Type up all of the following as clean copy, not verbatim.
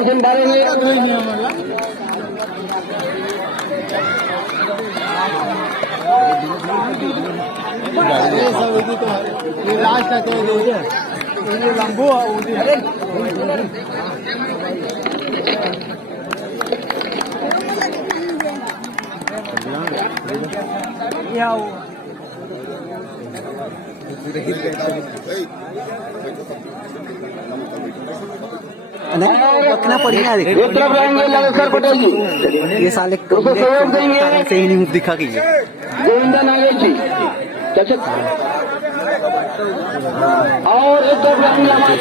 दर्शन बाळगणे बकना पड़ी ना एक तरफ रहेंगे लालेश्वर पटेल जी ये साले उसको सहयोग देंगे से ही नहीं मुख दिखा गई गोविंदा नागेश जी चचक और एक तरफ रहेंगे हमारे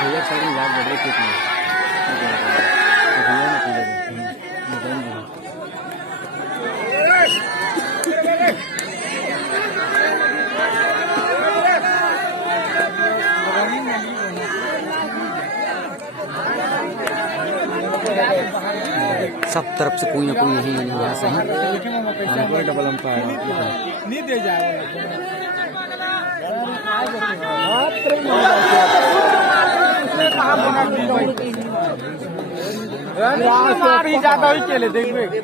भैया सारी बात बढ़े कितनी सब तरफ से कोई ना कोई यही यहाँ से ही डबल अंपायर नहीं दे जाएगा चले देखिए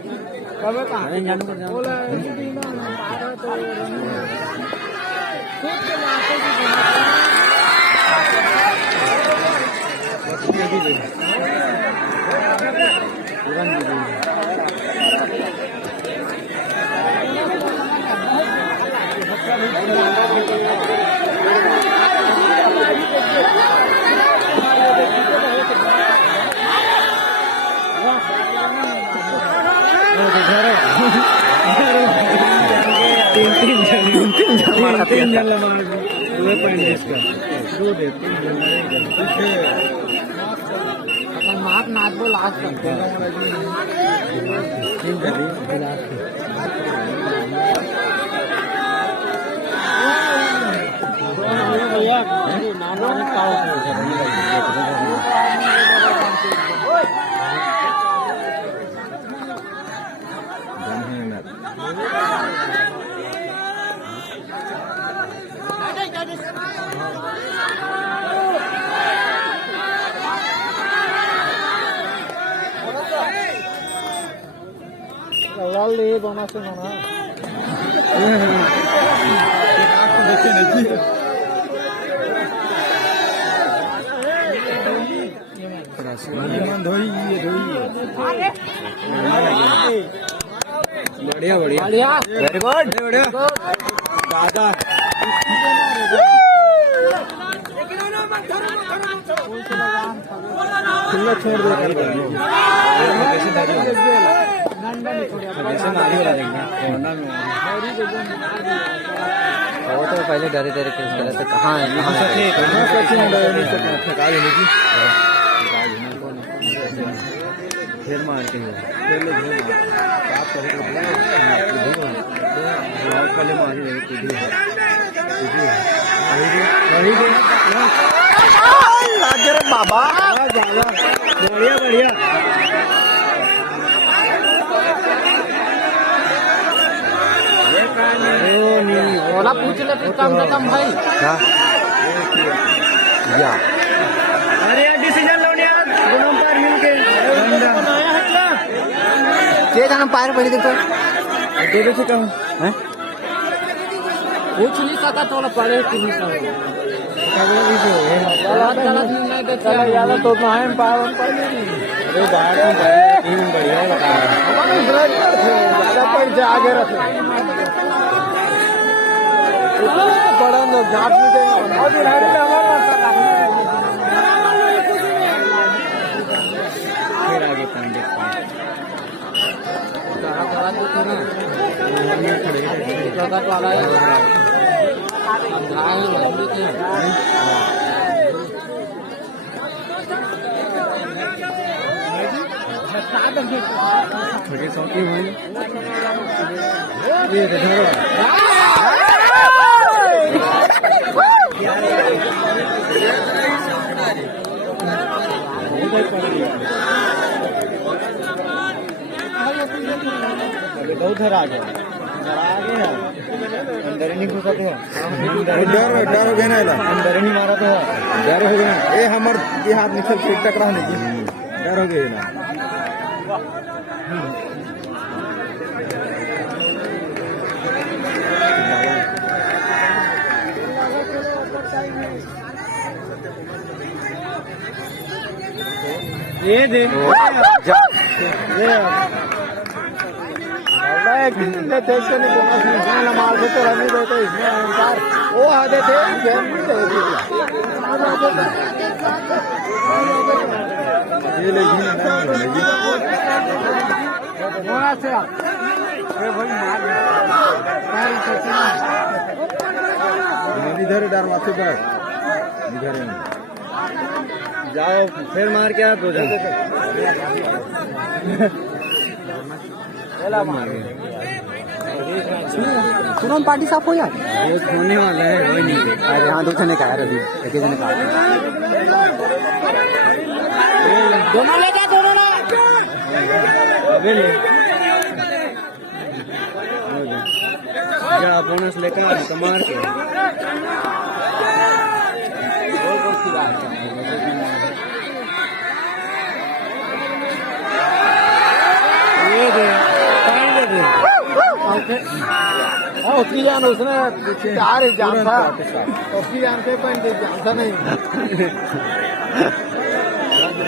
तीन जन माप नाथ को लास्ट करते हैं ले दोनों से ना बढ़िया बढ़िया वेरी गुड दादा खुला छोड़ वो तो पहले डरे डरे के उसका कहाँ है फिर मार के बाबा बढ़िया बढ़िया ओला पूछ ले फिर कम से कम भाई या अरे यार डिसीजन लो यार दोनों पर मिलके बनाया है क्या के जाना पायर पड़ी देखो दे से कम हैं पूछ नहीं सकता थोड़ा पड़े नहीं सकता ज्यादा तो है पावर पर अरे बाहर टीम बढ़िया बता ज्यादा पैसे आगे रखे बड़ा लोग झाप फिर आगे पांडे वाला थोड़ी सौकी हुई बहुत हरा गया अंदर नहीं घुसा तो डर हो गया ना अंदर नहीं मारा तो डर हो गया ये हमार ये हाथ में सब टकरा नहीं डर हो गया ना ये देख मार से तो रहने देते इसमें अहंकार वो आते थे इधर डर माथे पर इधर जाओ फिर मार के आप हो जाओ सुनो पार्टी साफ हो यार होने वाला है हो नहीं अरे हाँ 2 जने का यार अभी एक जने का दोनों ले जा दोनों ना अबे ले जा बोनस लेकर आ कमार के गोल गोल की बात ये दे उसकी जान उसने चार ही जान था उसकी जान से जानता नहीं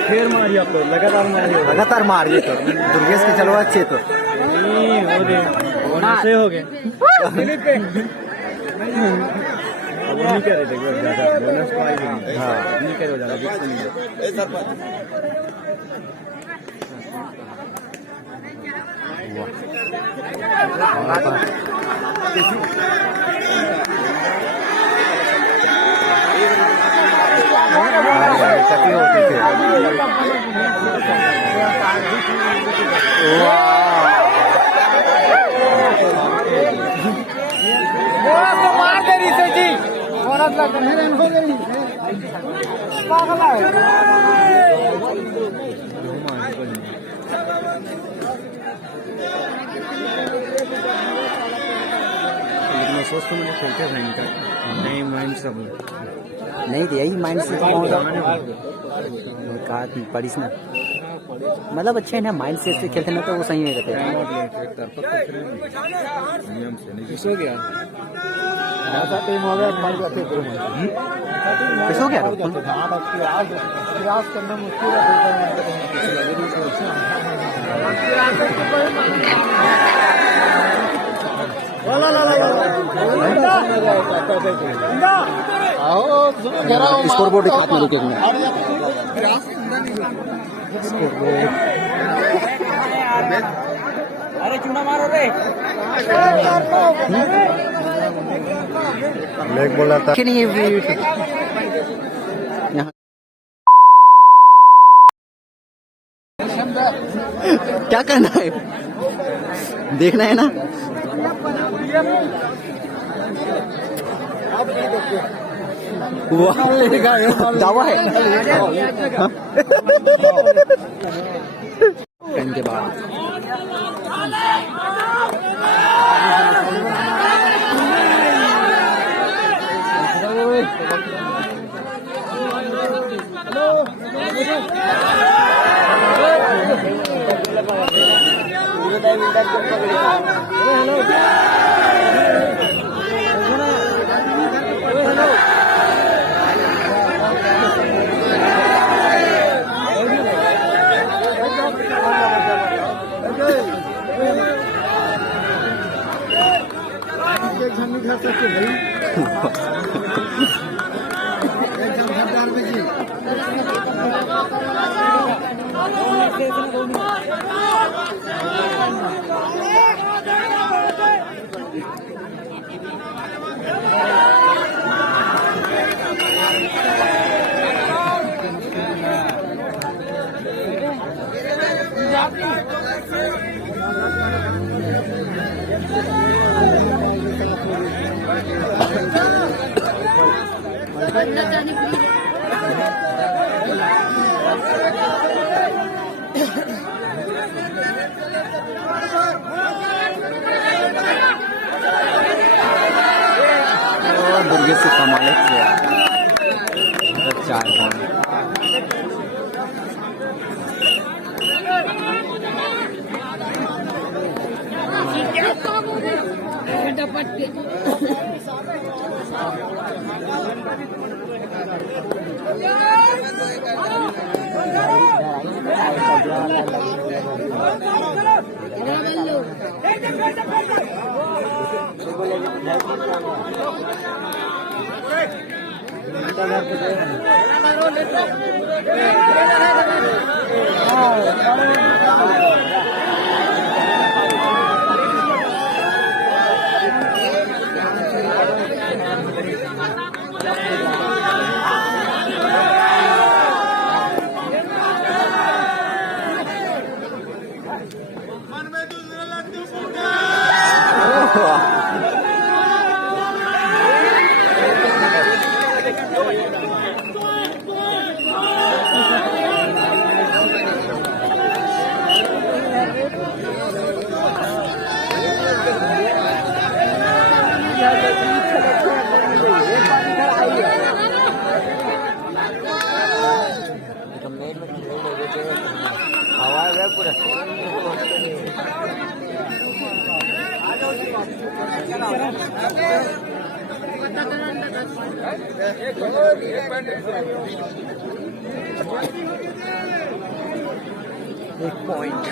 फिर मारी आप तो लगातार मारिए तो दुर्गेश की चलो अच्छे तो नहीं हो गए से हो गए अब नहीं कर रहे थे बोनस पाएंगे हाँ नहीं करो ज्यादा मार दे रही से जी सोच तो मैंने खेलते भयंकर नहीं माइंड सब नहीं तो यही माइंड से कहा पढ़ी ना मतलब अच्छे है ना माइंड से खेलते ना तो वो सही नहीं रहते हो गया कैसे हो गया करना मुश्किल स्कोर बोर्ड हाथ में लेके अरे चूना मारो रे लेग बोला था कि नहीं क्या करना है देखना है ना दावा है पेन के बाद ये से कमाले किया 4 फोन एक पॉइंट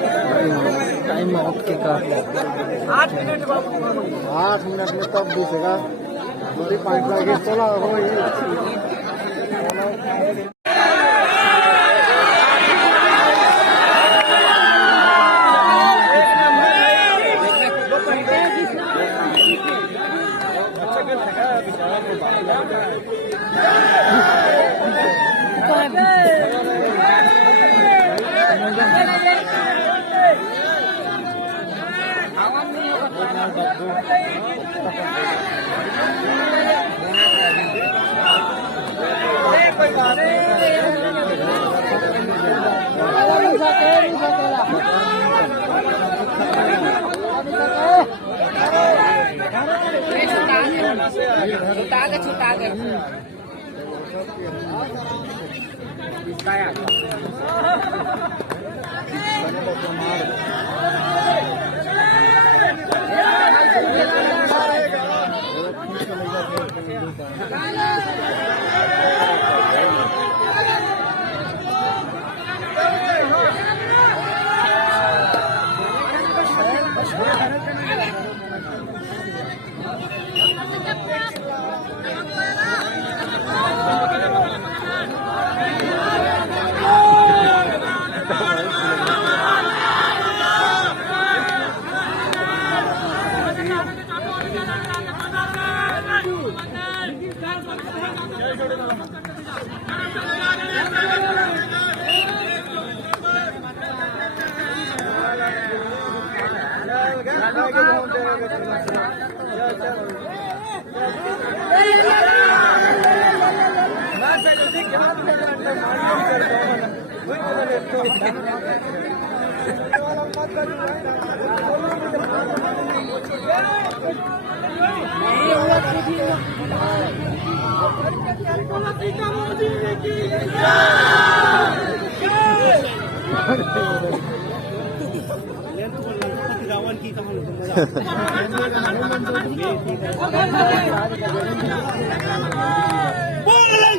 टाइम ओके का 8 मिनट में कब दिखेगा 5 लगे चला हो छुटा के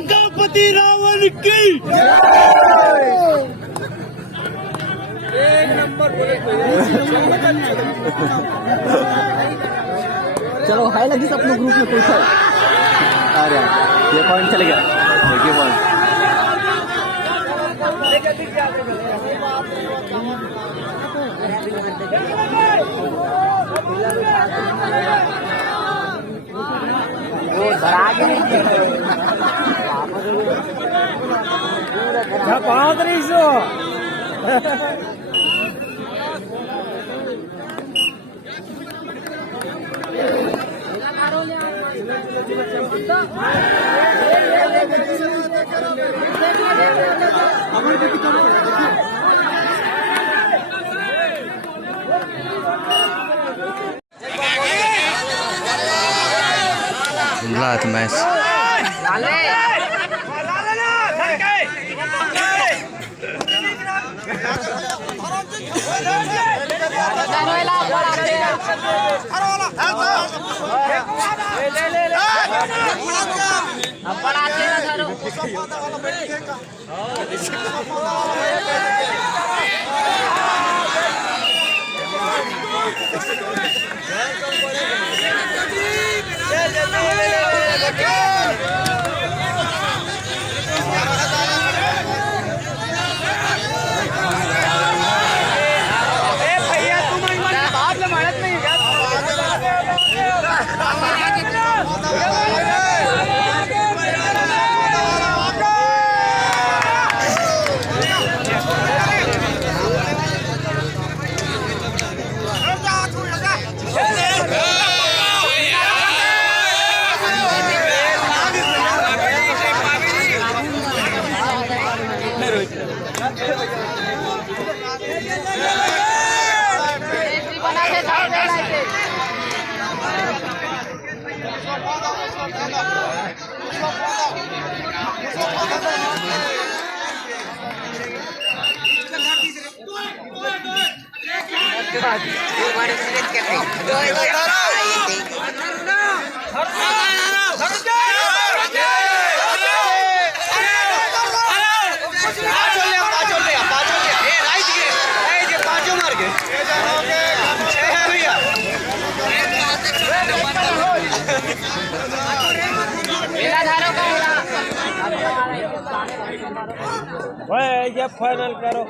गणपति रावण की चलो हाय लगी सब अपने ग्रुप में कोई था। अरे ये पॉइंट चले गया, ये पॉइंट Last match. फाइनल करो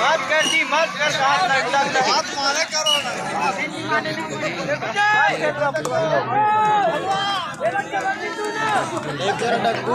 मत कर दी मत कर बात मारे करो एक डग्गू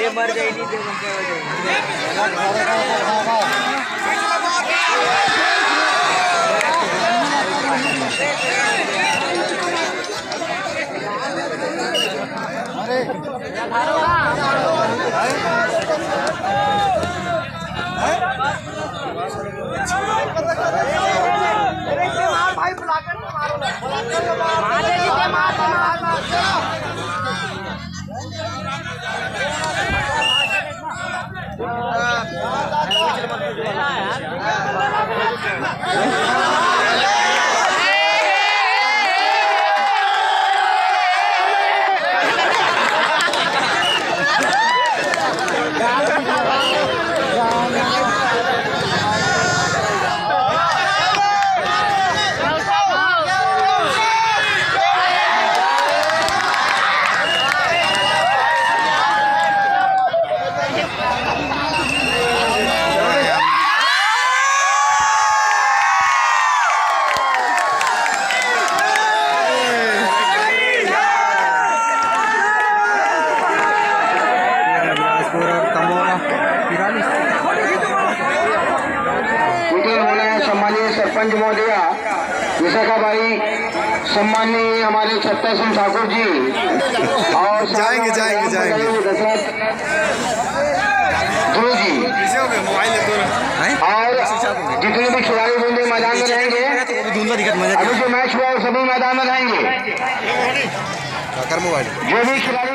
ये मर जाएगी भाई बुलाकर सम्मानीय सरपंच महोदय विशाखाबाई, सम्मानीय हमारे छत्ता सिंह ठाकुर जी और जाएंगे दशरथ ध्रुव जी और जितने भी खिलाड़ी होंगे मैदान में रहेंगे। अभी जो मैच हुआ वो सभी मैदान में रहेंगे। जो भी खिलाड़ी